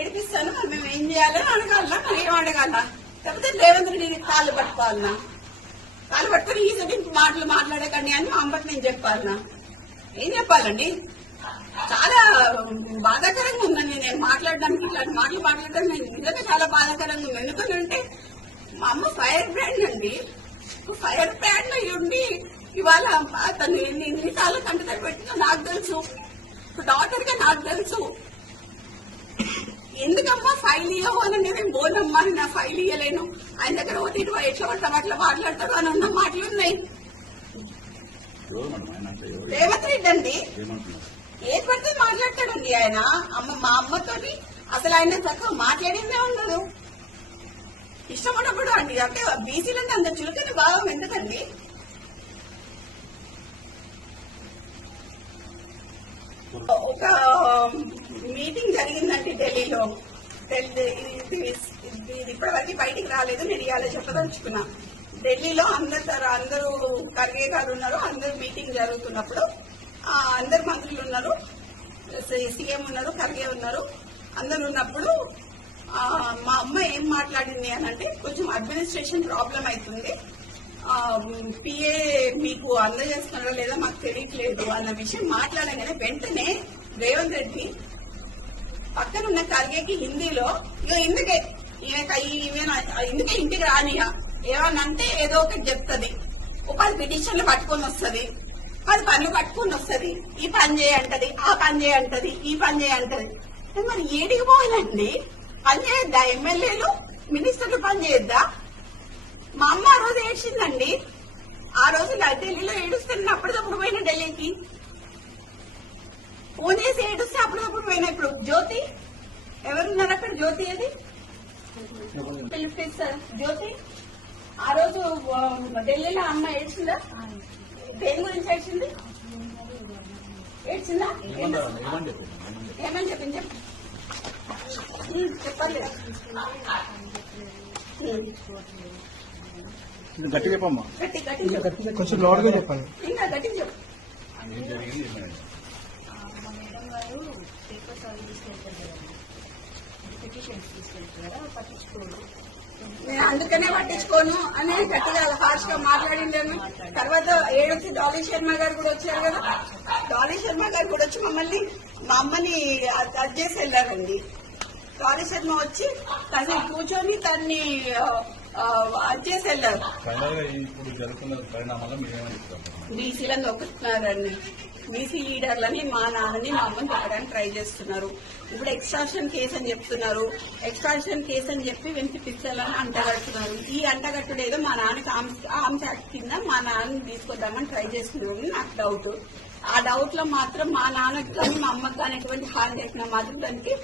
ఏడిపిస్తాను, మరి మేము ఏం చేయాలని అడగాలనా, మరి ఏం అడగాలనా? లేకపోతే రేవంత్ రెడ్డి కాళ్ళు పట్టుకోవాలనా? కాళ్ళు పట్టుకుని ఈ మాటలు మాట్లాడకండి అని మా అమ్మకి నేను చెప్పాలనా? ఏం చెప్పాలండి? చాలా బాధాకరంగా ఉందండి నేను మాట్లాడడానికి, ఇట్లాంటి మాటలు మాట్లాడడం నేను నిజంగా చాలా బాధాకరంగా ఉంది. ఎందుకంటే మా అమ్మ ఫైర్ బ్రాండ్ అండి. ఫైర్ బ్రాండ్ అయ్యి ఉండి ఇవాళ తను ఎన్నిసార్లు కంటతడి పెట్టిందో నాకు తెలుసు, డాక్టర్ గా నాకు తెలుసు. ఎందుకమ్మా ఫైల్ ఇవ్వవు అని నేను బోనమ్మా, నా ఫైల్ ఇయ్యలేను, ఆయన దగ్గర పోతే ఇటు ఎట్లా పడతాం అట్లా మాట్లాడతాడు అని ఉన్న మాటలు ఉన్నాయి. రేవంత్ రెడ్డి అండి ఏది పడితే మాట్లాడతాడండి ఆయన. మా అమ్మతోని అసలు ఆయన చక్కగా మాట్లాడిందే ఉండదు. ఇష్టం ఉన్నప్పుడు అండి, అంటే బీసీలంటే అంత చులకని భావం ఎందుకండి? ఒక మీటింగ్ జరిగిందండి ఢిల్లీలో. ఇది ఇప్పటివరకు బయటికి రాలేదు, నేను ఇవాళ చెప్పదలుచుకున్నా. ఢిల్లీలో అందరూ ఖర్గే గారు ఉన్నారు, అందరూ మీటింగ్ జరుగుతున్నప్పుడు అందరు మంత్రులు ఉన్నారు, సీఎం ఉన్నారు, ఖర్గే ఉన్నారు, అందరు ఉన్నప్పుడు మా అమ్మ ఏం మాట్లాడింది అని అంటే, కొంచెం అడ్మినిస్ట్రేషన్ ప్రాబ్లం అవుతుంది, పిఏ మీకు అందజేస్తున్నారో లేదా మాకు తెలియట్లేదు అన్న విషయం మాట్లాడగానే వెంటనే రేవంత్ రెడ్డి పక్కన ఉన్న ఖర్గేకి హిందీలో ఇందుకే ఇంటికి రానియా, ఏమనంటే ఏదో ఒకటి చెప్తుంది, ఒక 10 పిటిషన్లు పట్టుకొని వస్తుంది, 10 పనులు పట్టుకొని వస్తుంది, ఈ పని చేయంటది, ఆ పని చేయంటది, ఈ పని చేయంటది. మరి ఏడికి పోవాలండి? పని చేయొద్దా? ఎమ్మెల్యేలు మినిస్టర్లు పని చేయొద్దా? మా అమ్మ ఆ రోజు ఏడ్చిందండి. ఆ రోజు ఢిల్లీలో ఏడుస్తే అప్పటికప్పుడు పోయిన ఢిల్లీకి ఫోన్ చేసి ఏడుస్తే అప్పటికప్పుడు పోయినా. ఇప్పుడు జ్యోతి ఎవరున్నారు అక్కడ? జ్యోతి అది జ్యోతి ఆ రోజు ఢిల్లీలో అమ్మ ఏడ్చిందా? దేని గురించి ఏడ్చింది? ఏడ్చిందా? ఏమని చెప్పింది చెప్పాలి. గట్టి చెప్పమ్మా, కొంచెం లోడ్గా చెప్పండి. ఇంకా గట్టి చెప్పు. మేడం గారు పేపర్స్ అవి తీసుకెళ్తారు కదా, పిటిషన్స్ తీసుకెళ్తారు కదా, పట్టించుకోరు. నేను అందుకనే పట్టించుకోను అని గట్టిగా హార్ష్ గా మాట్లాడిందేమో. తర్వాత ఏడొచ్చి డాలీ శర్మ గారు కూడా వచ్చారు కదా, డాలీ శర్మ గారు కూడా వచ్చి మా అమ్మని అది చేసి వెళ్ళారండి. డాలీ శర్మ వచ్చి కాసేపు కూర్చొని తన్ని అది చేసి వెళ్ళారు. బీసీలను నొక్కుతున్నారండి, బీసీ లీడర్లని మా నాన్నని మా అమ్మని చెప్పడానికి ట్రై చేస్తున్నారు. ఇప్పుడు ఎక్స్ట్రాక్షన్ కేసు అని చెప్తున్నారు, ఎక్స్ట్రాక్షన్ కేసు అని చెప్పి వినిపిస్తాలని అంటగడుతున్నారు. ఈ అంటగట్టుడు ఏదో మా నాన్నకి ఆర్మ్స్ యాక్ట్ కింద మా నాన్నని తీసుకొద్దామని ట్రై చేస్తున్నారు. నాకు డౌట్, ఆ డౌట్ లో మాత్రం మా నాన్నకి కానీ మా అమ్మకి కానీ ఎటువంటి హాని చేసినా మాత్రం దానికి